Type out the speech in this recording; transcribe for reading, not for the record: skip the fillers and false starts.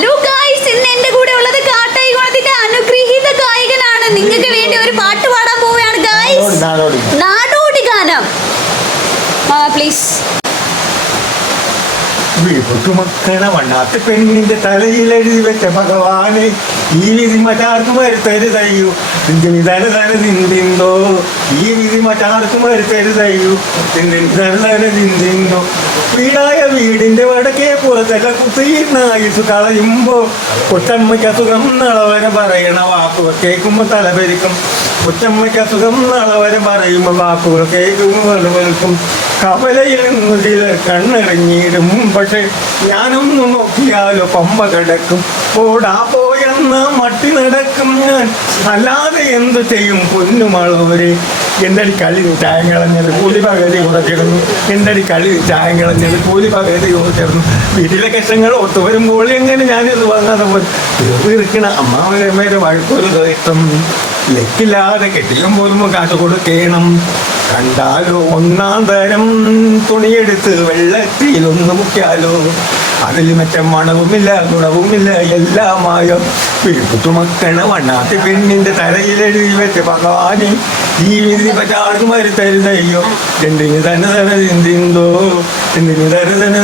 Hello guys, ഇന്ന് എന്റെ കൂടെ ഉള്ളത് കാട്ടായി ഗുണത്തിന്റെ അനുഗ്രഹീത ഗായകനാണ്. നിങ്ങൾക്ക് വേണ്ടി ഒരു പാട്ട് പാടാൻ പോവുകയാണ് ഗായ്സ്. നാടോടി ഗാനം. പ്ലീസ്. വീട്ടുമക്കണ വണ്ണാത്ത പെണ്ണിന്റെ തലയിൽ എഴുതി വെച്ച ഭഗവാനെ, ഈ വിധി മറ്റാർക്കും വരുത്തരുതയ്യോ. തിന്തിന്തോ ഈ വിധി മറ്റാർക്കും വരുത്തരുതയ്യോ. തിന്തിന്തോ വീടായ വീടിന്റെ വടക്കേ പുറത്തെല്ലാം കുത്തിയിരുന്നായുസ് കളയുമ്പോ കൊച്ചമ്മയ്ക്ക് അസുഖം നളവരെ പറയണ വാക്കുകൾ കേൾക്കുമ്പോ തലപെരിക്കും. കൊച്ചമ്മയ്ക്ക് അസുഖം നളവരെ പറയുമ്പോ വാക്കുകൾ കേൾക്കുമ്പോൾ തലപെരിക്കും. കവലയിൽ നിന്ന് ചിലർ കണ്ണെറിഞ്ഞിടും, പക്ഷെ ഞാനൊന്ന് നോക്കിയാലോ പമ്പ കിടക്കും. ഓടാ പോയെന്ന മട്ടി നടക്കും ഞാൻ, അല്ലാതെ എന്തു ചെയ്യും പൊന്നുമളവരെ. എൻ്റെ കളി ചായം കളഞ്ഞത് കൂലി പകുതി കുറച്ചിടുന്നു. എൻ്റെ കളി ചായം കളഞ്ഞത് കൂലി പകുതി കുറച്ചിടുന്നു. വീട്ടിലെ കഷ്ടങ്ങൾ ഒത്തു വരുമ്പോൾ എങ്ങനെ ഞാനിത് വാങ്ങാതെ പോയിരിക്കണ അമ്മാവനെ മേലെ വഴക്കൊരു ഇഷ്ടം. ലക്കില്ലാതെ കെട്ടിയും പോലും കാശ് കൊടുക്കണം. കണ്ടാലോ ഒന്നാം തരം തുണിയെടുത്ത് വെള്ളത്തിലൊന്ന് മുക്കിയാലോ, അതിൽ മറ്റേ മണവുമില്ല ഗുണവുമില്ല എല്ലാമായോ. വീട്ടുമക്കണ വണ്ണാത്തി പെണ്ണിന്റെ തലയിലെഴുതി വെച്ച് ഭഗവാനെ, ഈ വിധി പറ്റാർക്കും വരുത്തരുതയ്യോ. എന്തിനു തന്നെ തിന്തോ, എന്തിനു തന്നെ